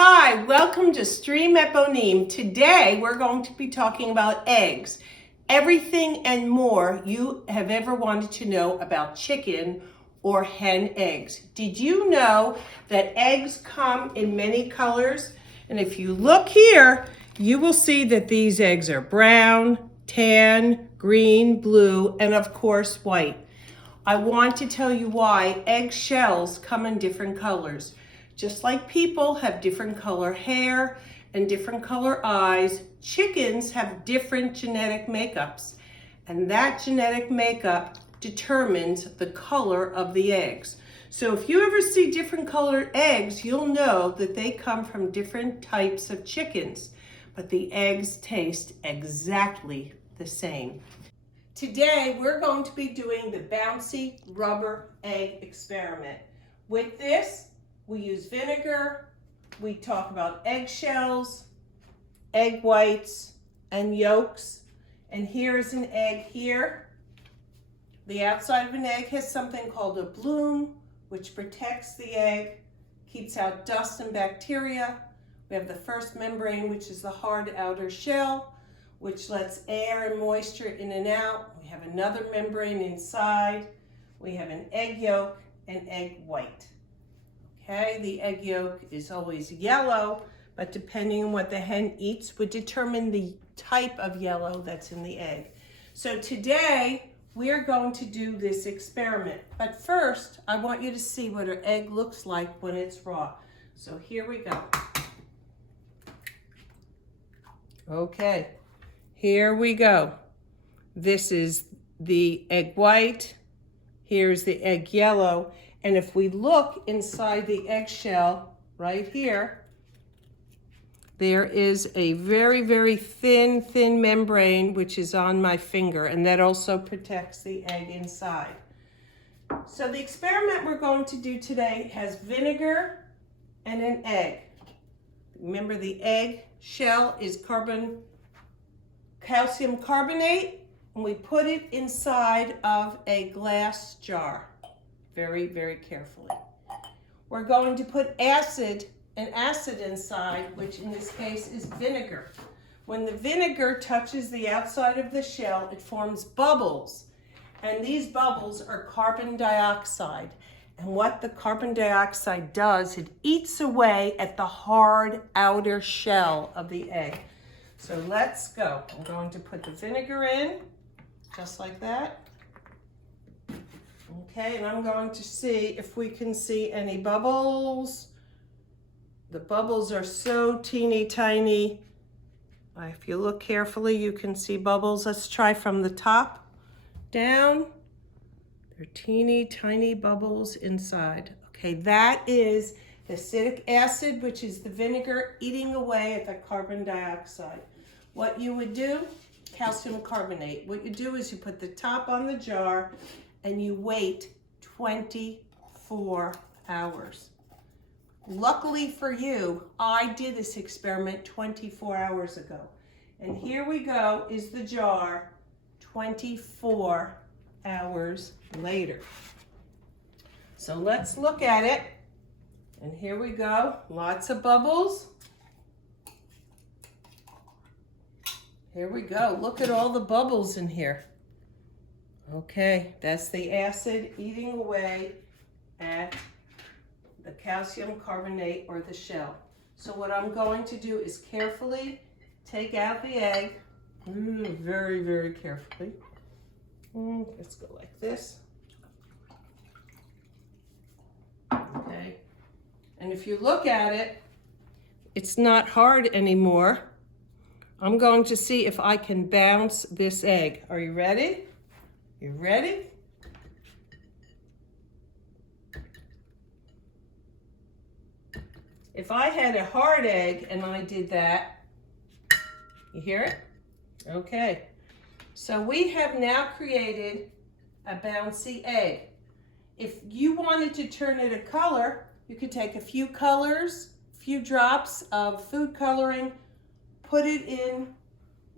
Hi, welcome to Stream at BONIM. Today we're going to be talking about eggs. Everything and more you have ever wanted to know about chicken or hen eggs. Did you know that eggs come in many colors? And if you look here, you will see that these eggs are brown, tan, green, blue, and of course white. I want to tell you why egg shells come in different colors. Just like people have different color hair and different color eyes, chickens have different genetic makeups. And that genetic makeup determines the color of the eggs. So if you ever see different colored eggs, you'll know that they come from different types of chickens. But the eggs taste exactly the same. Today, we're going to be doing the Bouncy Rubber Egg Experiment. With this, we use vinegar, we talk about eggshells, egg whites, and yolks. And here's an egg here. The outside of an egg has something called a bloom, which protects the egg, keeps out dust and bacteria. We have the first membrane, which is the hard outer shell, which lets air and moisture in and out. We have another membrane inside. We have an egg yolk and egg white. Okay, the egg yolk is always yellow, but depending on what the hen eats would determine the type of yellow that's in the egg. So today, we're going to do this experiment. But first, I want you to see what an egg looks like when it's raw. So here we go. Okay, here we go. This is the egg white. Here's the egg yellow. And if we look inside the eggshell right here, there is a very, very thin membrane which is on my finger, and that also protects the egg inside. So the experiment we're going to do today has vinegar and an egg. Remember, the egg shell is calcium carbonate, and we put it inside of a glass jar. Very, very carefully. We're going to put acid inside, which in this case is vinegar. When the vinegar touches the outside of the shell, it forms bubbles. And these bubbles are carbon dioxide. And what the carbon dioxide does, it eats away at the hard outer shell of the egg. So let's go. I'm going to put the vinegar in, just like that. Okay, and I'm going to see if we can see any bubbles. The bubbles are so teeny tiny. If you look carefully, you can see bubbles. Let's try from the top down. They're teeny tiny bubbles inside. Okay, that is the acetic acid, which is the vinegar eating away at the carbon dioxide. What you would do, calcium carbonate. What you do is you put the top on the jar and you wait 24 hours. Luckily for you, I did this experiment 24 hours ago. And here we go is the jar 24 hours later. So let's look at it. And here we go, lots of bubbles. Here we go, look at all the bubbles in here. Okay, that's the acid eating away at the calcium carbonate or the shell. So what I'm going to do is carefully take out the egg, very, very carefully. Let's go like this. Okay, and if you look at it, it's not hard anymore. I'm going to see if I can bounce this egg. Are you ready? You ready? If I had a hard egg and I did that, you hear it? Okay. So we have now created a bouncy egg. If you wanted to turn it a color, you could take a few colors, a few drops of food coloring, put it in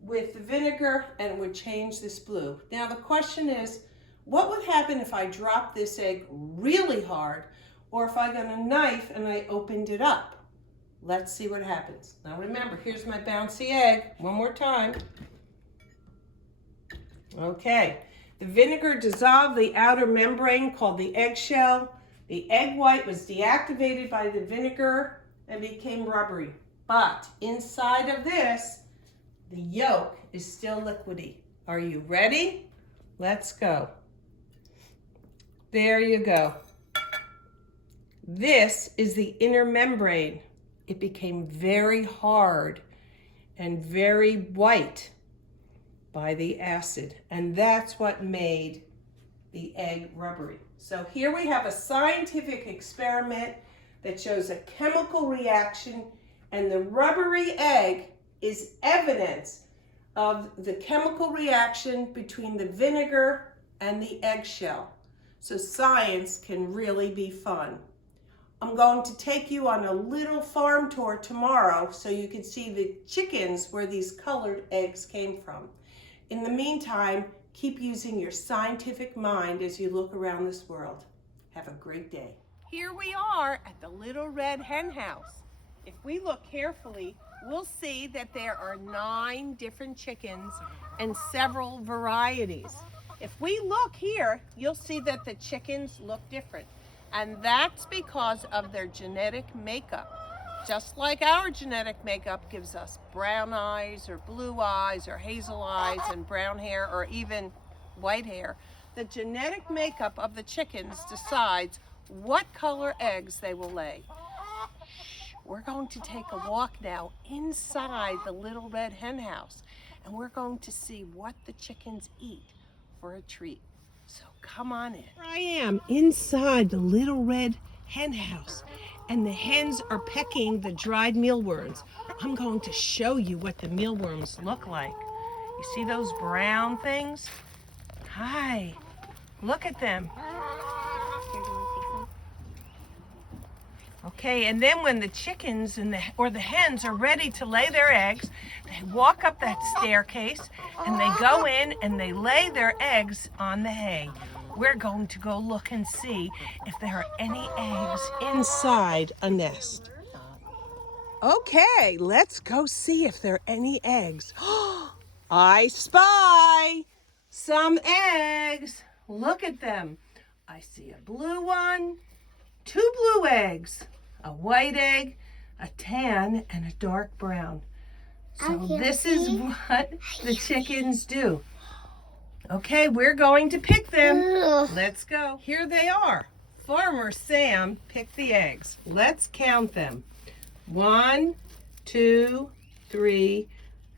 with the vinegar, and it would change this blue. Now the question is, what would happen if I dropped this egg really hard, or if I got a knife and I opened it up? Let's see what happens. Now remember, here's my bouncy egg. One more time. Okay. The vinegar dissolved the outer membrane called the eggshell. The egg white was deactivated by the vinegar and became rubbery. But inside of this, the yolk is still liquidy. Are you ready? Let's go. There you go. This is the inner membrane. It became very hard and very white by the acid, and that's what made the egg rubbery. So here we have a scientific experiment that shows a chemical reaction, and the rubbery egg is evidence of the chemical reaction between the vinegar and the eggshell. So science can really be fun. I'm going to take you on a little farm tour tomorrow so you can see the chickens where these colored eggs came from. In the meantime, keep using your scientific mind as you look around this world. Have a great day. Here we are at the Little Red Hen House. If we look carefully, we'll see that there are 9 different chickens and several varieties. If we look here, you'll see that the chickens look different. And that's because of their genetic makeup. Just like our genetic makeup gives us brown eyes or blue eyes or hazel eyes and brown hair or even white hair, the genetic makeup of the chickens decides what color eggs they will lay. We're going to take a walk now inside the Little Red Hen House, and we're going to see what the chickens eat for a treat. So come on in. Here I am inside the Little Red Hen House, and the hens are pecking the dried mealworms. I'm going to show you what the mealworms look like. You see those brown things? Hi, look at them. Okay, and then when the chickens or the hens are ready to lay their eggs, they walk up that staircase and they go in and they lay their eggs on the hay. We're going to go look and see if there are any eggs inside a nest. Okay, let's go see if there are any eggs. I spy some eggs. Look at them. I see a blue one, 2 blue eggs, a white egg, a tan, and a dark brown. So this is what the chickens do. Okay, we're going to pick them. Let's go. Here they are. Farmer Sam picked the eggs. Let's count them. 1, 2, 3,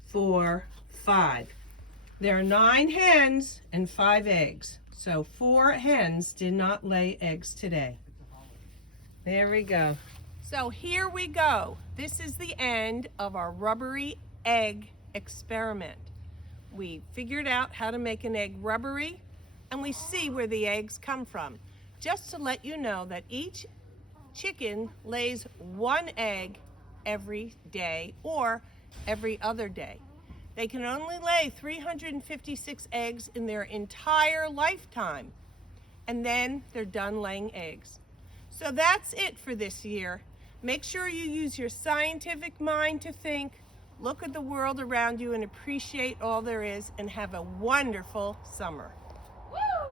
4, 5. There are 9 hens and 5 eggs. So 4 hens did not lay eggs today. There we go. So here we go. This is the end of our rubbery egg experiment. We figured out how to make an egg rubbery, and we see where the eggs come from. Just to let you know that each chicken lays 1 egg every day or every other day. They can only lay 356 eggs in their entire lifetime, and then they're done laying eggs. So that's it for this year. Make sure you use your scientific mind to think, look at the world around you and appreciate all there is, and have a wonderful summer.